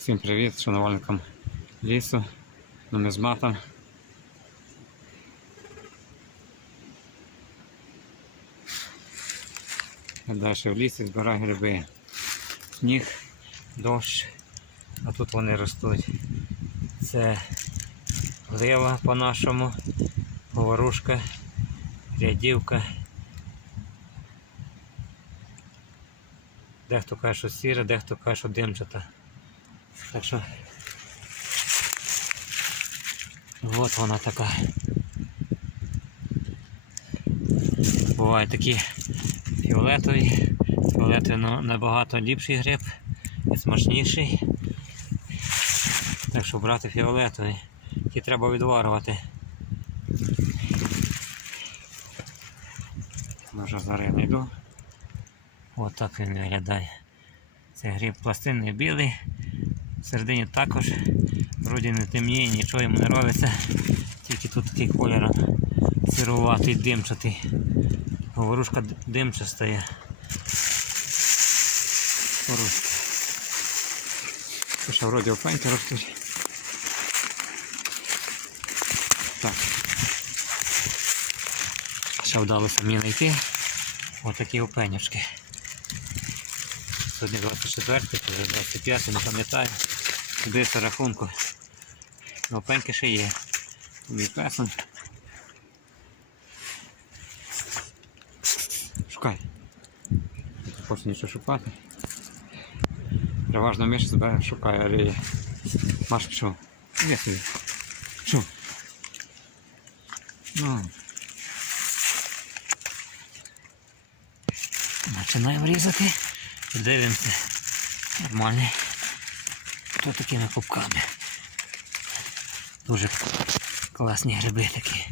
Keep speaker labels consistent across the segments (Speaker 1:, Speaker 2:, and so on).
Speaker 1: Всім привіт шанувальникам лісу, нумізматам. Далі в лісі збираю гриби. Сніг, дощ, а тут вони ростуть. Це глива по-нашому, говорушка, рядівка. Дехто каже, що сіра, дехто каже, що димчата. Так що от вона така. Бувають такі фіолетові. Фіолетовий набагато ліпший гриб і смачніший. Так що брати фіолетовий. Ті треба відварювати. Може зараз я знайду. От так він виглядає. Це гриб пластинний білий. Всередині також вроді не темніє, нічого йому не робиться. Тільки тут такий кольор сируватий, димчатий. Говорушка д- димчаста є. Говорушка. Ще вроді опеньки ростуть. Так. Ще вдалося мені знайти отакі опенючки. Сьогодні 24, то вже 25, не пам'ятаю. Дивися рахунку. Опеньки ще є. Мій песен. Шукай. Хочеш нічого шукати. Переважно між себе шукає алеї. Маш пішов. Іди собі. Пішов. Ну. Починаємо різати. Дивимося. Нормальний. Тут такими кубками. Дуже класні гриби такі.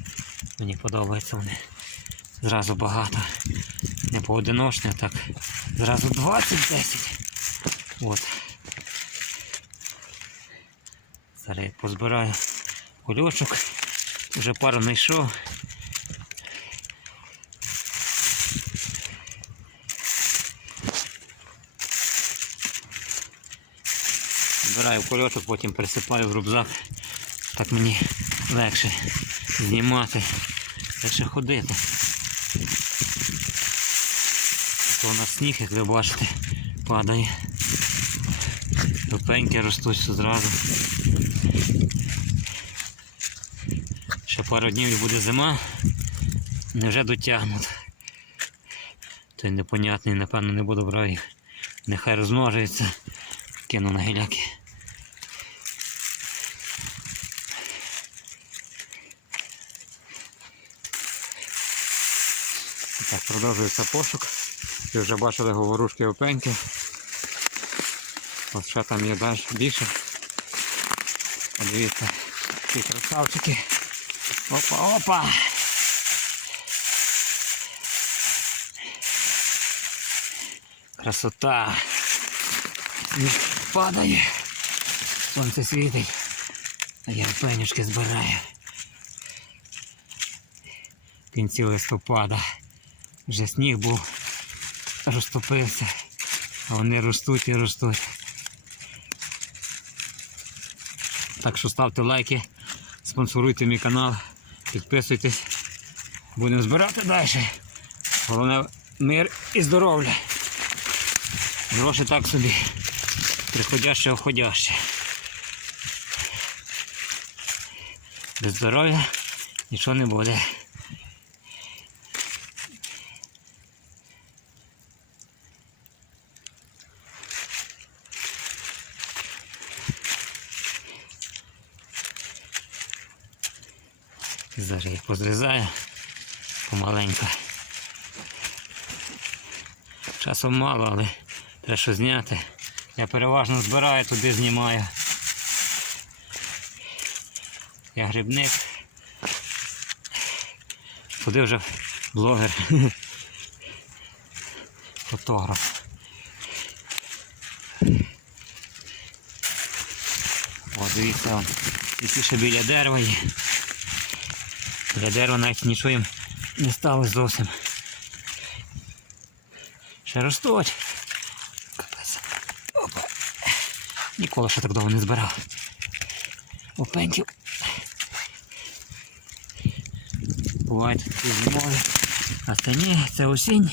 Speaker 1: Мені подобаються вони. Зразу багато. Не поодиночні, так. Зразу 20-10. От. Зараз я позбираю кульочок. Вже пару знайшов. Збираю кульочок, потім пересипаю в рюкзак. Так мені легше знімати, легше ходити. То у нас сніг, як ви бачите, падає. Тупенькі ростуть все зразу. Ще пару днів буде зима. Невже дотягнуть. Той непонятний, напевно, не буду брати. Нехай розмножується. Кину на гіляки. Так, продовжується пошук. Ви вже бачили говорушки опеньки. Ось ще там є далі більше. Подивіться, ці красавчики. Опа, опа! Красота! Падає. Сонце світить. А я пенюшки збираю. Кінці листопада. Вже сніг був, розтопився, а вони ростуть і ростуть. Так що ставте лайки, спонсоруйте мій канал, підписуйтесь. Будемо збирати далі. Головне мир і здоров'я. Гроші так собі. Приходяще, уходяще. Без здоров'я нічого не буде. Зараз їх позрізаю помаленьку. Часу мало, але треба що зняти. Я переважно збираю, туди знімаю. Я грибник. Туди вже блогер. Фотограф. О, дивіться, які біля дерева є. Біля дерева навіть нічого їм не сталося зовсім. Ще ростуть. Капець. Опа. Ніколи ще так довго не збирав. Опеньків. Бувають такі зимові. А це ні, це осінь.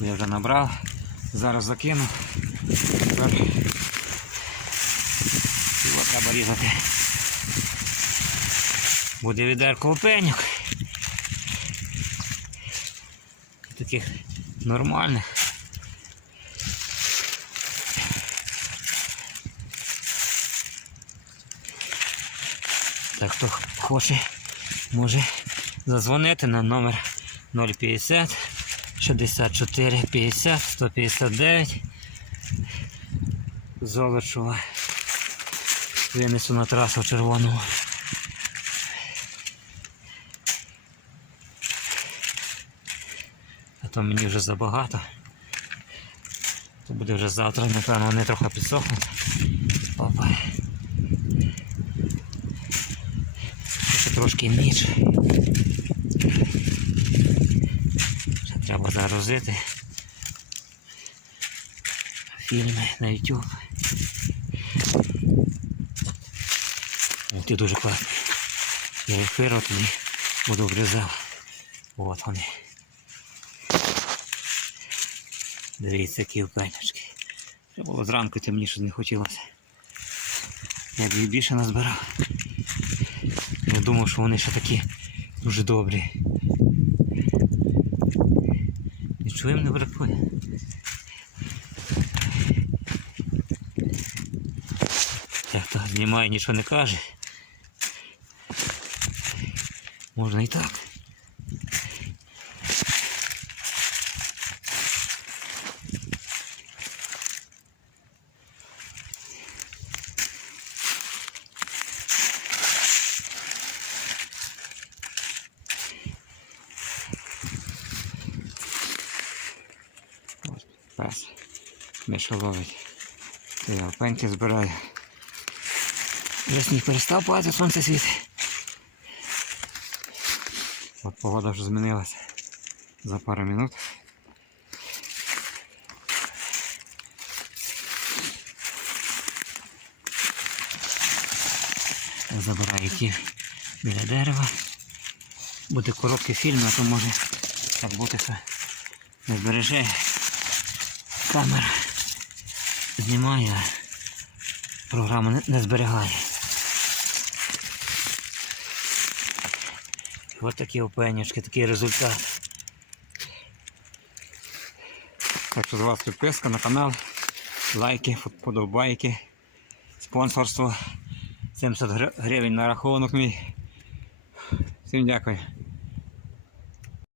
Speaker 1: Я вже набрав. Зараз закину. Тепер його треба різати. Буде відерко опеньок. Таких нормальних. Так хто хоче, може зазвонити на номер 050 64 50 159 Золочева. Винесу на трасу червону. То мені вже забагато. То буде вже завтра, напевно, вони трохи підсохнуть. Опа. Ще трошки ніч. Ще треба загрузити. Фільми на YouTube. Ти дуже класний. Я їх вирву тоді буду обрізав. От вони. Дивіться, які пенечки. Треба було зранку темніше не хотілося. Я б їх більше назбирав. Я думав, що вони ще такі дуже добрі. Нічого їм не бракує. Як то знімає, нічого не каже. Можна і так. Ось пес. Миша ловить. Я пеньки збираю. Вже сніг перестав падати, сонце світить. От погода вже змінилася за пару минут. Забираю ті біля дерева. Буде короткий фільм, а то може так бути, що не збереже камера. Знімає, програма не, не зберігає. Ось такі опенючки, такий результат. Так що з вас підписка на канал, лайки, подобайки, спонсорство. 70 гривень на рахунок мій. Всім дякую.